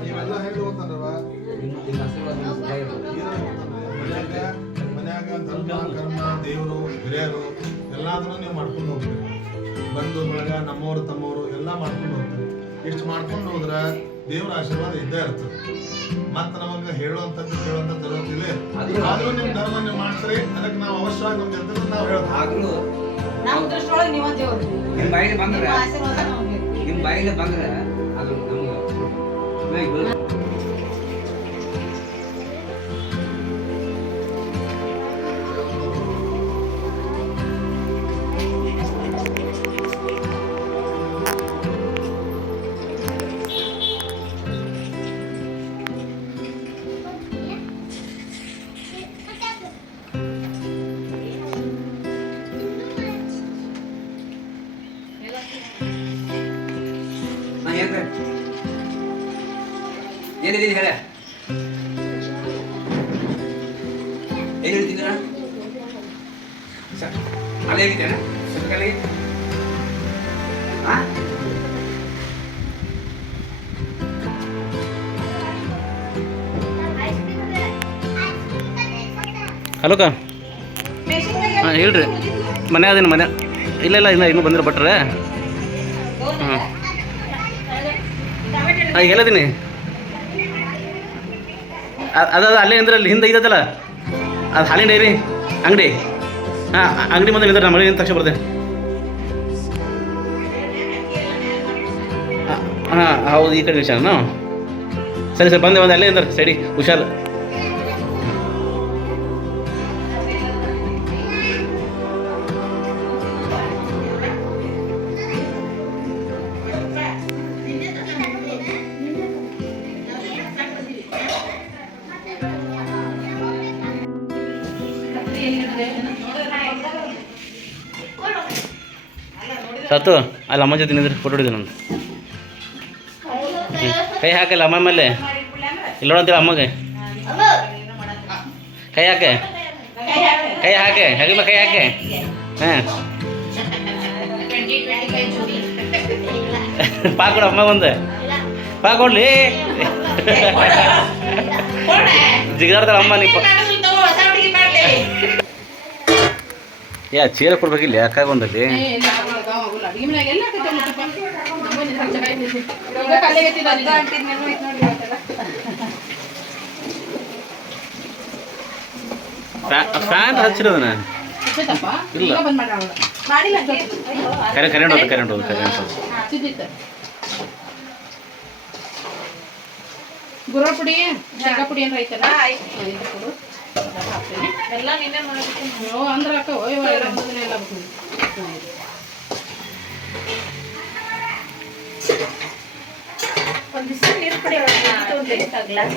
ನೀವೆಲ್ಲ ಹೇಳಿ ಹೋಗ್ತಾರವ ಮನ್ಯಾಗ ಧರ್ಮ ಕರ್ಮ ದೇವರು ಹಿರಿಯರು ಎಲ್ಲಾದ್ರೂ ನೀವು ಮಾಡ್ಕೊಂಡು ಹೋಗ್ತೀರಿ. ಬಂಧು ಬಳಗ ನಮ್ಮವರು ತಮ್ಮವರು ಎಲ್ಲ ಮಾಡ್ಕೊಂಡು ಹೋಗ್ತೀರಿ. ಇಷ್ಟು ಮಾಡ್ಕೊಂಡು ಹೋದ್ರೆ ದೇವರ ಆಶೀರ್ವಾದ ಇದ್ದೇ ಇರ್ತದೆ. ಮತ್ತೆ ನಮಗೆ ಹೇಳುವಂಥದ್ದು ಕೇಳುವಂಥದ್ದು ಜರುಗುತ್ತಿದೆ. ಆದ್ರೂ ನಿಮ್ಮ ಧರ್ಮ ನೀವು ಮಾಡ್ತೀರಿ. ಅದಕ್ಕೆ ನಾವು ಅವಶ್ಯವಾಗಿ ನಮ್ಗೆ ಇರ್ತದೆ ನಾವು ಹೇಳೋದು. ನಮ್ಮ ದೃಷ್ಟಿಯೊಳಗೆ ನೀವು ದೇವರು ನಿಮ್ಮ ಬಾಯಿಗೆ ಬಂದ್ರೆ ಆಶೀರ್ವಾದ ನಮಗೆ ನಿಮ್ಮ ಬಾಯಿಗೆ ಬಂದ್ರೆ ಅದು ನಮ್ಗೆ ಏನಿದ್ದೀನಿ ಹೇಳ ಏನು ಹೇಳ್ತಿದ್ದೀರಾ ಅಲ್ಲೇ ಹೇಗಿದ್ದೇನೆ ಸುತ್ತಕಲ್ಲಿ ಹಲೋ ಅಕ್ಕ ಹಾಂ ಹೇಳ್ರಿ ಮನೆ ಅದೇನು ಮನೆ ಇಲ್ಲ ಇನ್ನೂ ಬಂದಿರೋ ಭಟ್ರೆ ಹಾಂ ಈಗ ಎಲ್ಲದೀನಿ ಅದು ಅಲ್ಲೇ ಅಂದ್ರೆ ಅಲ್ಲಿ ಹಿಂದೆ ಇದತ್ತಲ್ಲ ಅದು ಹಾಲಿನ ಡೈರಿ ಅಂಗಡಿ ಹಾಂ ಅಂಗಡಿ ಮುಂದೆ ನಿಂದ್ರೆ ನಮ್ಮ ಮನೆ ತಕ್ಷಣ ಬರ್ತೇನೆ ಹಾಂ ಹೌದು ಈ ಕಡೆ ನಿಮಿಷನು ಸರಿ ಬಂದೆ ಅಲ್ಲೇ ಅಂದ್ರೆ ಸೈಡಿ ಹುಷಾರು ಸತ್ತು ಅಲ್ಲಿ ಅಮ್ಮ ಜೊತೆ ನಿಂದ್ರೆ ಫೋಟೋ ಹೊಡಿದೆ ನಂದು ಕೈ ಹಾಕಲ್ಲ ಅಮ್ಮ ಮೇಲೆ ಇಲ್ಲ ಅಂತೇಳಿ ಅಮ್ಮಗೆ ಕೈ ಹಾಕೆ ಹಾಗೆ ಕೈ ಹಾಕೆ ಹಾಂ ಪಾಕೊಡು ಅಮ್ಮ ಒಂದು ಪಾಕೊಡ್ಲಿ ಜಿಗಾಡ್ತಾಳ ಅಮ್ಮ ನೀವು ಯಾ ಚೀರ ಕೊಡ್ಬೇಕಿಲ್ಲ ಯಾಕಾಗೊಂದಲ್ಲಿ ಫ್ಯಾನ್ ಹಚ್ಚಿರೋದನ ಇಲ್ಲ ಕರೆಂಟ್ ಹೋದು ಗುರ ಪುಡಿ ಶೇಂಗಾ ಪುಡಿ ಏನಾರ ಐತಲ್ಲ ಕೊಡು ಎಲ್ಲ ನಿನ್ನೆ ಮಾಡಬೇಕು ಅಂದ್ರೆ ಅಕ್ಕ ಎಲ್ಲ ಒಂದು ದಿವಸ ನೀರು ಪುಡಿ ಗ್ಲಾಸ್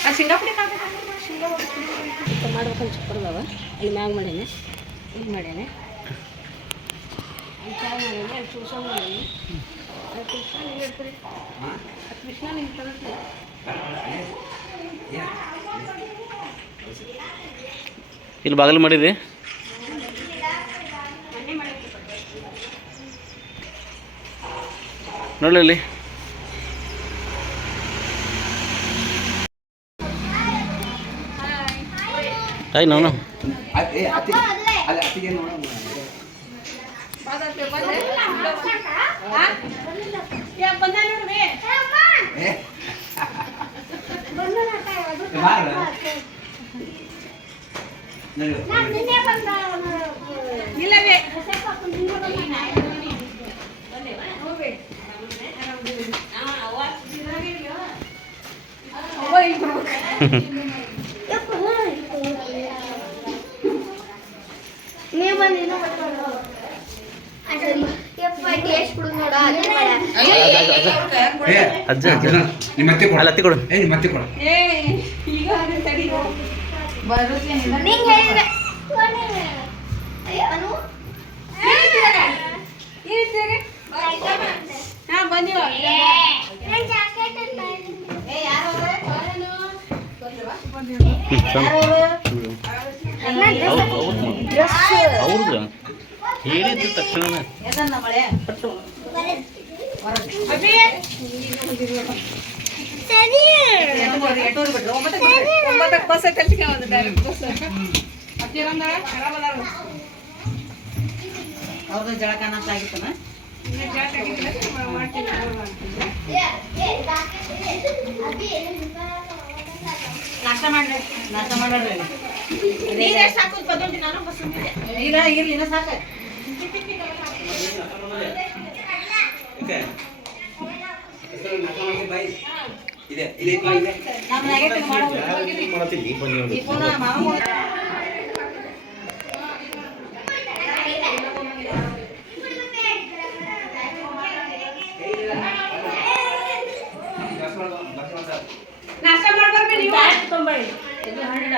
ಆ ಶೇಂಗಾ ಪುಡಿ ಮಾಡ್ಬೇಕಂತ ಚಿಕ್ಕದವ ಇಲ್ಲಿ ಮ್ಯಾಗ ಮಾಡೇನೆ ಇಲ್ಲಿ ಮಾಡೇನೆ ಅಲ್ಲಿ ಟ್ಯೂಷನ್ ಮಾಡೇನಿ ಕೃಷ್ಣ ನೀವು ಹೇಳ್ತೀರಿ ಕೃಷ್ಣ ನಿಮ್ಗೆ ಕಳಿಸ್ತೀವಿ ಇಲ್ಲಿ ಬಾಗಿಲು ಮಾಡಿದೆ ನೋಡಲಿ ಆಯ್ ನಾನು ಇಲ್ಲವೇ ನೀವು ಬಂದಿನ ಅಜ್ಜ ಅಜ್ಜ ಅತ್ತಿ ಕೊಡು ಅವ್ರದ್ದು ಹೇಳಿದ ತಕ್ಷಣ ಬಸ್ ಐತೆ ಒಂದು ಡೈರೆಕ್ಟ್ ಬಸ್ ಅವ್ರದ್ದು ಜಳಕನ ಆಗಿತ್ತನ ನಾಷ್ಟ ಮಾಡ್ರಿ ಇರ್ಲಿ ಇನ್ನ ಸಾಕ ಇದೆ ಇದೆ ಇದೆ ನಾಷ್ಟ ಮಾಡ್ಬಾರ್ದು ನೀವು ತೊಂಬಳಿ ಇದು ಹಣ್ಣಿನ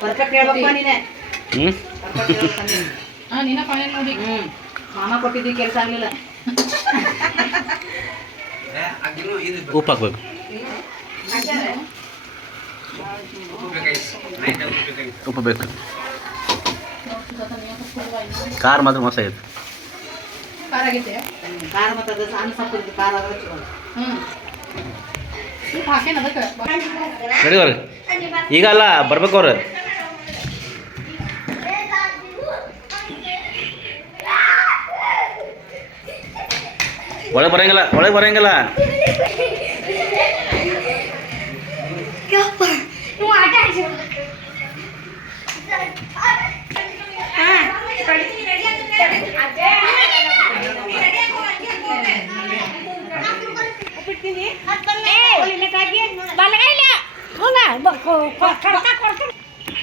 ಪರ್ಫೆಕ್ಟ್ ಹೇಳ್ಬೇಕು ನೀನೆ ನೀನ ಫೈನಲ್ ನೋಡಿ ಮಾಮ ಕೊಟ್ಟಿದ್ವಿ ಕೆಲಸ ಆಗ್ಲಿಲ್ಲ ಉಪ್ಪು ಹಾಕ್ಬೇಕು ಉಪ್ಪು ಬೇಕು ಖಾರ ಮಾತ್ರ ಮಸ್ತ್ ಆಗೈತೆ ಖಾರ ಆಗೈತೆ ಖಾರ ಮತ್ತು ಅದು ಸಣ್ಣ ಸೊಪ್ಪು ಖಾರ ಆದ್ರೆ ಚಲೋ ಹಾಕೇನ ಅದಕ್ಕೆ ರೆಡಿ ಅವ್ರಿ ಈಗ ಅಲ್ಲ ಬರ್ಬೇಕು ಅವ್ರು ಒಳಗೆ ಬರಂಗಿಲ್ಲ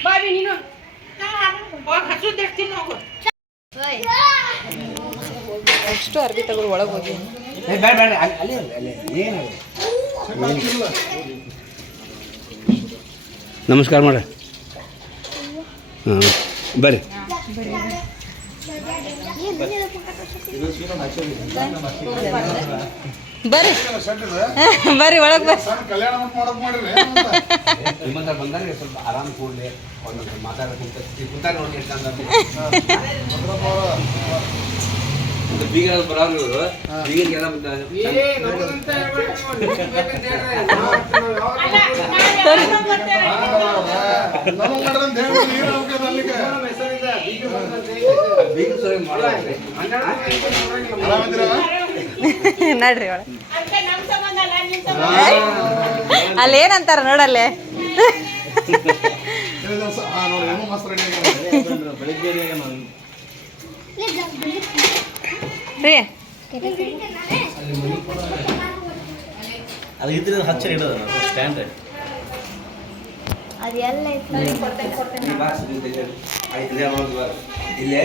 ಬಾಬಿ ನೀನು ಎಷ್ಟು ಅರ್ಬಿ ತಗೊಂಡು ಒಳಗೆ ಹೋಗಿ ಬೇಡ ಬೇಡ ಅಲ್ಲಿ ಅಲ್ಲಿ ಏನು ನಮಸ್ಕಾರ ಮಾಡ್ರಿ ಹಾಂ ಬರ್ರಿ ಬರ್ರಿ ಬರ್ರಿ ಒಳಗೆ ಬರ್ರಿ ಕಲ್ಯಾಣ ಮಾಡೋದು ಮಾಡಿರಿ ನಿಮ್ಮಂತ ಬಂದಾಗ ಸ್ವಲ್ಪ ಆರಾಮ್ ಕೂಡಲಿ ಅವ್ರನ್ನ ಮಾತಾಡೋದು ಕುಂತಾರ ನೋಡಿ ಎಷ್ಟು ಅಂತ ಬೀಗ ಬರೋರು ಇವರು ಬೀಗರಿಗೆಲ್ಲ ನಮಗೆ ಮಾಡ್ರಂತ ಹೇಳಿ ಬೀಗ ಸರಿ ಮಾಡೋದ್ರಿ ನಡ್ರಿ ಒಳಗೆ ಅಲ್ಲಿ ಏನಂತಾರ ನೋಡಲ್ಲೇ ನೋಡಿ ಏನೋ ಮಸ್ತ್ ರೆಡಿ ಬೆಳಿಗ್ಗೆ ರೀ ಅದು ಇದ್ರೆ ಹಚ್ಚ ಇಡೋದು ಸ್ಟ್ಯಾಂಡ್ ಇಲ್ಲೇ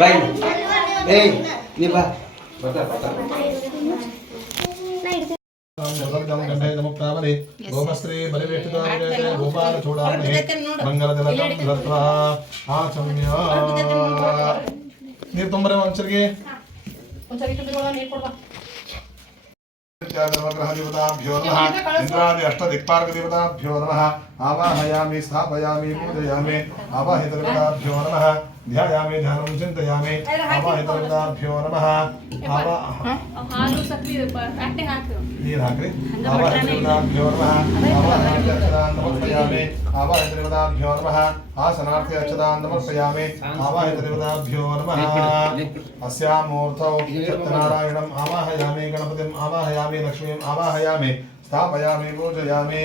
ಬಾಯ್ ಏಯ್ ನೀ ಬಾ ಬರ್ತಾ ಬರ್ತಾ ಗೋಮಸ್ತ್ರೀ ಬಲಿವೇಷ್ಟಿತ ಗೋಪಾಲ ಚೂಡಾಮಣಿ ಮಂಗಲಜಲಕಂ ದತ್ವಾ ಆಚಮ್ಯ ನೀರು ತೊಂಬರೆ ಒಂಚರಿಗೆ ಒಂದ್ಸರಿ ತುಂಬಿಕೊಳ್ಳೋ ನೀರು ಕೊಡ್ಬಾ देवताभ्यो नमः इंद्रादि अष्टदिक्पालकदेवताभ्यो नमः आवाहयामि स्थापयामि पूजयामि आवाहितदेवताभ्यो नमः ध्यायामि ध्यानं चिन्तयामि आवाहितदेवताभ्यो नमः ಹಾಲು ಸಕ್ರಿ ಅಟ್ಟೆ ಹಾಕು ನೀರು ಹಾಕ್ರಿ आवाहितदेवताभ्यो नमः आवाहयामि नमस्यामि आवाहितदेवताभ्यो नमः आसनार्थे अक्षतान् नमस्यामि आवाहितदेवताभ्यो नमः अस्यामूर्तौ सत्यनारायणम् आवाहयामि गणपतिम् आवाहयामि लक्ष्मीम् आवाहयामि स्थापयामि पूजयामि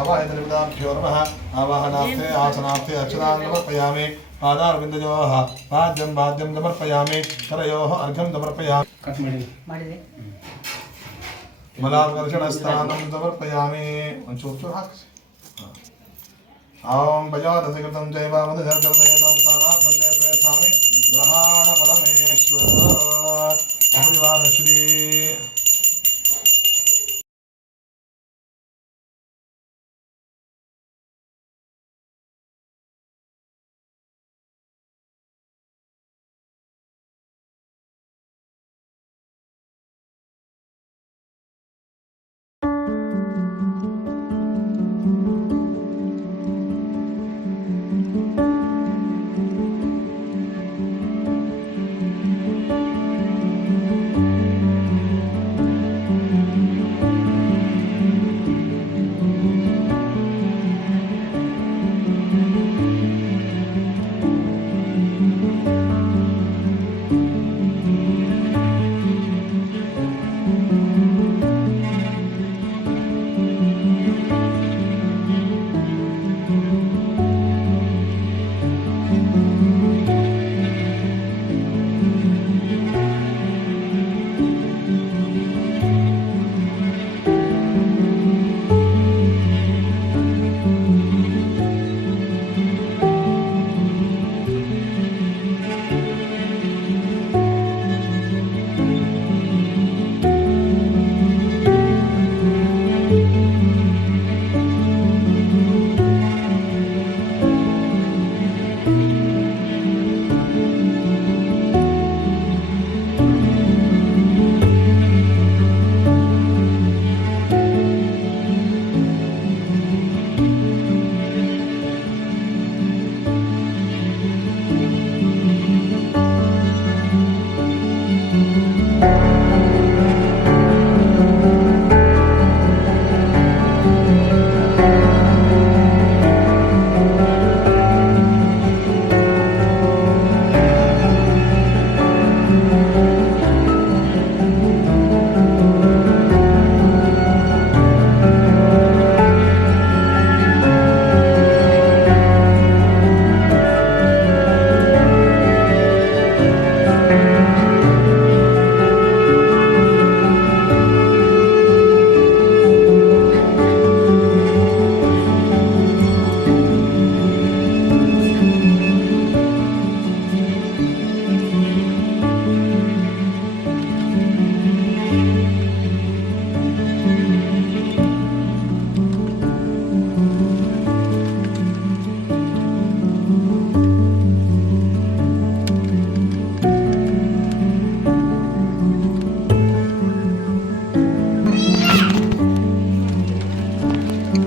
आवाहितदेवताभ्यो नमः आवाहनार्थे आसनार्थे अक्षतान् समर्पयामि पादारविन्दयोः पाद्यं वाद्यं समर्पयामि करयोः अर्घ्यं समर्पयामि मलावर्षणस्थानं समर्पयामि चूर्चूर् हाक्सि ॐ भजोदधिकृतं चैव मधुजर्जर्दयतं सानात्मन्ते प्रयच्छामि ग्रहाण परमेश्वर परिवार श्री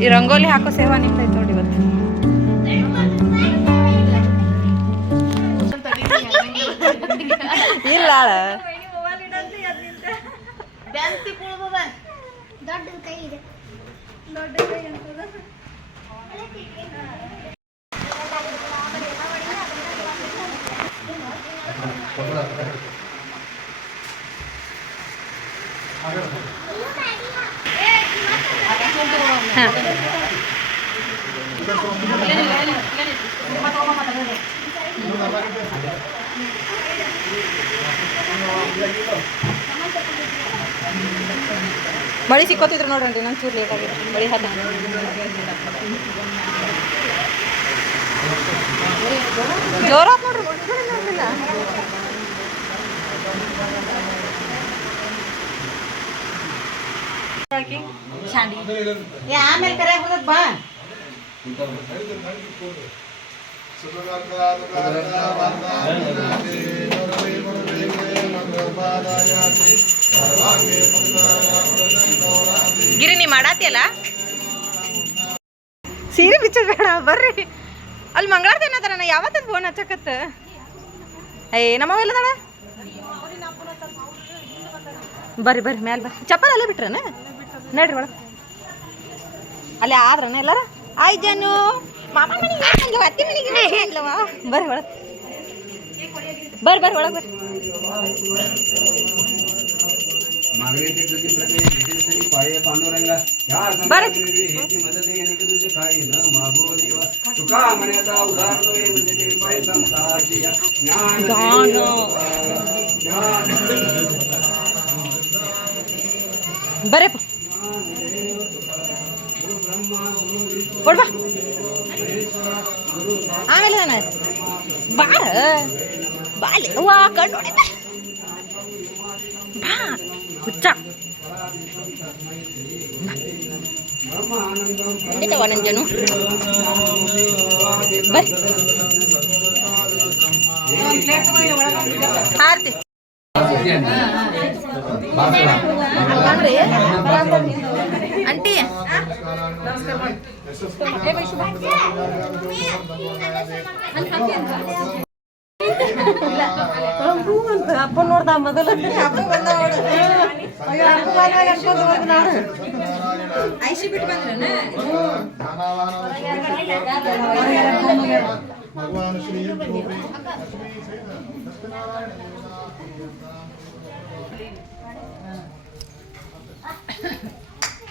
ಈ ರಂಗೋಲಿ ಹಾಕೋ ಸೇವಾ ನಿಮ್ದೈತೆ ನೋಡಿ ಇವತ್ತು. ಇಲ್ಲ ಮಳಿ ಸಿಕ್ಕೋತಿದ್ರು ನೋಡ್ರಿ ನಂಗೆ ಚೂರು ಲೇಟ್ ಆಗಿತ್ತು ಮಳಿ ಹತ್ತ ಜೋರಾತ್ ನೋಡ್ರಿ ನೋಡ್ರಿಲ್ಲ ಆಮೇಲೆ ಕರೆ ಹೋಗಕ್ ಬಾ ಗಿರಿ ನೀ ಮಾಡಾತಿಯಲ್ಲ ಸೀರೆ ಬಿಚ್ಚಬೇಡ ಬರ್ರಿ ಅಲ್ಲಿ ಮಂಗಳಾರತಿ ಏನದಾರ ನಾ ಯಾವತ್ತದ ಫೋನ್ ಹಚ್ಚಕತ್ತ ನಮ್ಮವೆಲ್ಲದಾಳ ಬರ್ರಿ ಬರ್ರಿ ಮ್ಯಾಲ ಬರ್ರಿ ಚಪ್ಪಲ್ ಅಲ್ಲೇ ಬಿಟ್ರನ ನಡ್ರಿ ಒಳಗೆ ಅಲ್ಲೇ ಆದ್ರನ ಎಲ್ಲಾರ ಆಯ್ ಜಾನು ಮಾಮ ಮನೆಗೆ ಅತ್ತಿ ಮನೆಗೆ ಇಲ್ಲವಾ ಬರ್ರಿ ಒಳಗೆ ಬರ್ರಿ ಒಳಗೆ ಬರ್ರಿ पांडुरंगा मदतीने तुझे काही न मागो देव तुका म्हणता उदाहरण म्हणजे पाय संताची ज्ञान बरे ಕೊಡ್ಬಾ ಆಮೇಲೆ ನಾನು ಬಾಳ ಬಾಲಿ ವಾ ಕಣ್ಣು ಬಾ ಹುಚ್ಚ ಖಂಡಿತವ ನನ್ನ ಜನು ಬೈ ಆರ್ತಿ ಆಂಟಿ ಅಪ್ಪ ನೋಡ್ದ ಮೊದಲು ಐಸಿ ಬಿಟ್ಟು ಬಂದ್ರೆ भगवान श्री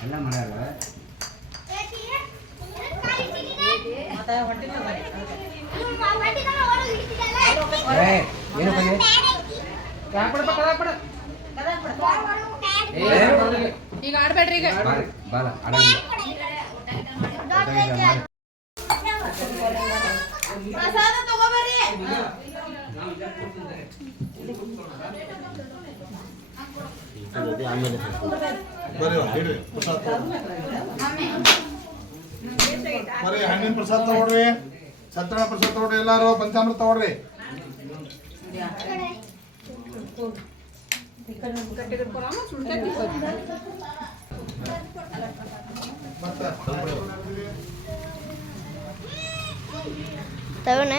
ಎಲ್ಲ ಮಾಡ್ಯಾರ ಏನು ಬಂದೆ ಈಗ ಆಡ್ಬೇಡ್ರಿ ಈಗ ಬಾಲ ಆಡಂಗಿಲ್ಲ ಪ್ರಸಾದ ತಗೋಬರ್ರಿ ಬರ್ರಿ ಹಣ್ಣಿನ ಪ್ರಸಾದ ತಗೊಳ್ರಿ ಸತ್ಯನಾರಾಯಣ ಪ್ರಸಾದ ತಗೊಳ್ರಿ ಎಲ್ಲಾರು ಪಂಚಾಮೃತ ತಗೊಳ್ರಿ ತವಣ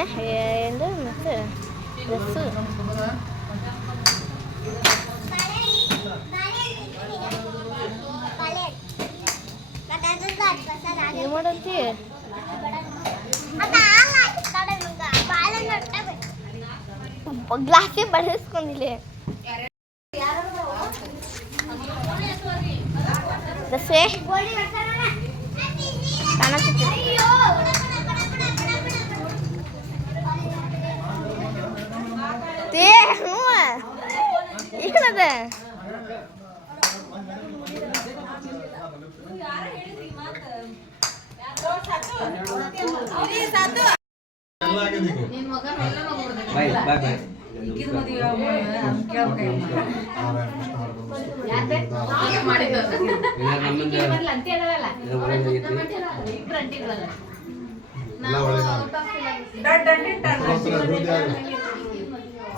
ಎಂದು ಮತ್ತೆ ಡ್ರೆಸ್ಸು ಏನು ಮಾಡಂತಿ ಗ್ಲಾಸೇ ಬಳಸ್ಕೊಂಡಿಲ್ಲ ಡ್ರೆಸ್ಸೇ ಕಾಣುತ್ತೆ ಏನದ ಬಾಯ್ ಬಾಯ್ ಬಾಯ್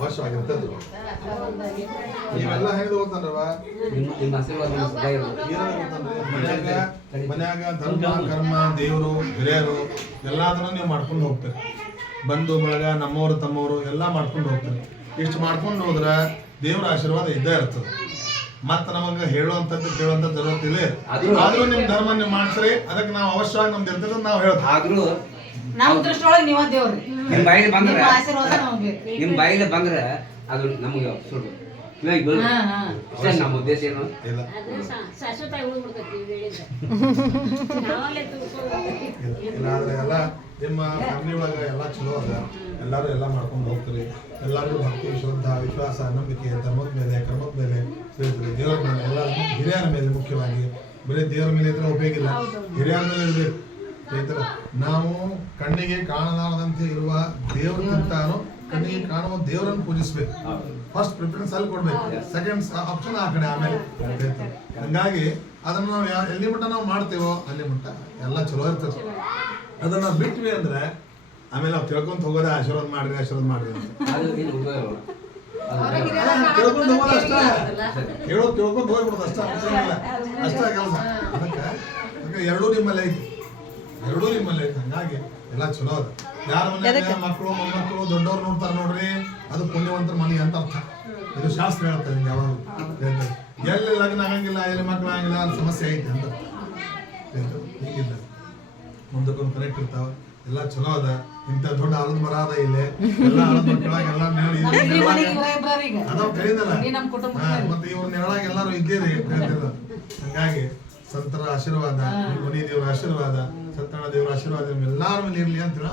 ಅವಶ್ಯವಾಗಿರ್ತದೆ. ನೀವೆಲ್ಲ ಹೇಳಿದ ಹೋಗ್ತಾನವ ನಿಮ್ಮ ಆಶೀರ್ವಾದ ನಮ್ಗೆ ಸದಾ ಇರಲಿ. ಮನ್ಯಾಗ ಧರ್ಮ ಕರ್ಮ ದೇವರು ಹಿರಿಯರು ಎಲ್ಲಾದನ್ನ ನೀವು ಮಾಡ್ಕೊಂಡು ಹೋಗ್ತೀರಿ. ಬಂಧು ಬಳಗ ನಮ್ಮವರು ತಮ್ಮವರು ಎಲ್ಲ ಮಾಡ್ಕೊಂಡು ಹೋಗ್ತಾರೆ. ಇಷ್ಟು ಮಾಡ್ಕೊಂಡು ಹೋದ್ರೆ ದೇವರ ಆಶೀರ್ವಾದ ಇದ್ದೇ ಇರ್ತದೆ. ಮತ್ತೆ ನಮಗೆ ಹೇಳುವಂಥದ್ದು ಕೇಳುವಂಥದ್ದು ಜರುರತ್ ಇದೆ. ಆದ್ರೂ ನಿಮ್ಮ ಧರ್ಮ ನೀವು ಮಾಡ್ತೀರಿ, ಅದಕ್ಕೆ ನಾವು ಅವಶ್ಯವಾಗಿ ನಮ್ದು ಇರ್ತದೆ ನಾವು ಹೇಳ್ತೀವಿ. ಆದ್ರೂ ನಮ್ಮ ದೃಷ್ಟಿಯೊಳಗೆ ನೀವ ದೇವ್ರಿ. ನಿಮ್ಮ ಬಾಯಿಗೆ ಬಂದ್ರೆ ನಿಮ್ಮ ಆಶೀರ್ವಾದ ನಮ್ಗೆ. ನಿಮ್ಮ ಬಾಯಿಗೆ ಬಂದ್ರೆ ಅದು ನಮಗೆ ಸುಳ್ಳು ಇಷ್ಟೇ. ನಮ್ಮ ಉದ್ದೇಶ ಏನು ಇಲ್ಲ ಇಲ್ಲಾಂದ್ರೆ ಎಲ್ಲ ನಿಮ್ಮ ಫ್ಯಾಮಿಲಿ ಒಳಗೆ ಎಲ್ಲ ಚಲೋ ಅದ. ಎಲ್ಲರೂ ಎಲ್ಲ ಮಾಡ್ಕೊಂಡು ಹೋಗ್ತೀರಿ. ಎಲ್ಲರಿಗೂ ಭಕ್ತಿ ಶ್ರದ್ಧಾ ವಿಶ್ವಾಸ ನಂಬಿಕೆ ಧರ್ಮದ ಮೇಲೆ ಕರ್ಮದ ಮೇಲೆ ಇರ್ತದೆ. ದೇವರ ಮೇಲೆ ಎಲ್ಲ ಹಿರಿಯರ ಮೇಲೆ ಮುಖ್ಯವಾಗಿ. ಬರೀ ದೇವರ ಮೇಲೆ ಇದ್ರೆ ಉಪಯೋಗ ಇಲ್ಲ, ಹಿರಿಯರ ಮೇಲೆ ಇರಬೇಕು. ಹೇಳ್ತಾರೆ ನಾವು ಕಣ್ಣಿಗೆ ಕಾಣಲಾರದಂತೆ ಇರುವ ದೇವರಿಗಿಂತಾನು ಕಣ್ಣಿಗೆ ಕಾಣುವ ದೇವರನ್ನು ಪೂಜಿಸ್ಬೇಕು. ಫಸ್ಟ್ ಪ್ರಿಫರೆನ್ಸ್ ಅಲ್ಲಿ ಕೊಡ್ಬೇಕು, ಸೆಕೆಂಡ್ ಆಪ್ಷನ್ ಆ ಕಡೆ ಆಮೇಲೆ. ಹಂಗಾಗಿ ಅದನ್ನ ನಾವು ಎಲ್ಲಿ ಮಟ್ಟ ನಾವು ಮಾಡ್ತೇವೋ ಅಲ್ಲಿ ಮಟ್ಟ ಎಲ್ಲ ಚಲೋ ಇರ್ತದೆ. ಅದನ್ನ ಬಿಟ್ವಿ ಅಂದ್ರೆ ಆಮೇಲೆ ನಾವು ತಿಳ್ಕೊಂತ ಹೋಗೋದೇ ಆಶೀರ್ವಾದ ಮಾಡ್ರಿ ಆಶೀರ್ವಾದ ಮಾಡ್ರಿ ಅಂತ ಕೇಳ್ಕೊಂಡು ಹೋಗೋದು ಅಷ್ಟ. ಕೇಳ್ಕೊಂಡು ಹೋಗ್ಬಿಡೋದು ಅಷ್ಟ. ಅಷ್ಟ ಕೆಲಸ. ಅದಕ್ಕೆ ಎರಡೂ ನಿಮ್ಮಲ್ಲಿ ಐತಿ, ಎರಡೂ ನಿಮ್ಮಲ್ಲಿ ಐತಿ. ಹಂಗಾಗಿ ಎಲ್ಲ ಚಲೋ ಅದ. ಯಾರ ಮನೆ ಮಕ್ಕಳು ಮೊಮ್ಮಕ್ಕಳು ದೊಡ್ಡವ್ರು ನೋಡ್ತಾರೆ ನೋಡ್ರಿ, ಅದು ಪುಣ್ಯವಂತರ ಮನೆ ಅಂತ ಅರ್ಥ. ಇದು ಶಾಸ್ತ್ರ ಹೇಳ್ತಾರೆ ಯಾವಾಗ ಹೇಳ್ತಾರೆ. ಎಲ್ಲಿ ಲಗ್ನ ಆಗಂಗಿಲ್ಲ, ಎಲ್ಲಿ ಮಕ್ಕಳು ಆಗಂಗಿಲ್ಲ, ಅಲ್ಲಿ ಸಮಸ್ಯೆ ಐತಿ ಅಂತ ಹೀಗಿದ್ದ. ಮುಂದಕ್ಕೊಂದು ಕರೆಕ್ಟ್ ಇರ್ತಾವ. ಎಲ್ಲ ಚಲೋ ಅದ. ಇಂಥ ದೊಡ್ಡ ಆಲದ ಮರ ಅದ ಇಲ್ಲಿ. ಎಲ್ಲ ಆಲದ ಮಕ್ಕಳಾಗ ಎಲ್ಲ ಅದಾವ ಕರೀದಲ್ಲ. ಮತ್ತೆ ಇವ್ರ ನೆರಳಾಗ ಎಲ್ಲಾರು ಇದ್ದೀರಿ. ಹಂಗಾಗಿ ಸಂತರ ಆಶೀರ್ವಾದ, ಮನಿ ದೇವರ ಆಶೀರ್ವಾದ, ಸತ್ಯನಾರಾಯಣ ದೇವರ ಆಶೀರ್ವಾದ ಎಲ್ಲಾರ ಮೇಲೆ ಇರ್ಲಿ ಅಂತ ಹೇಳ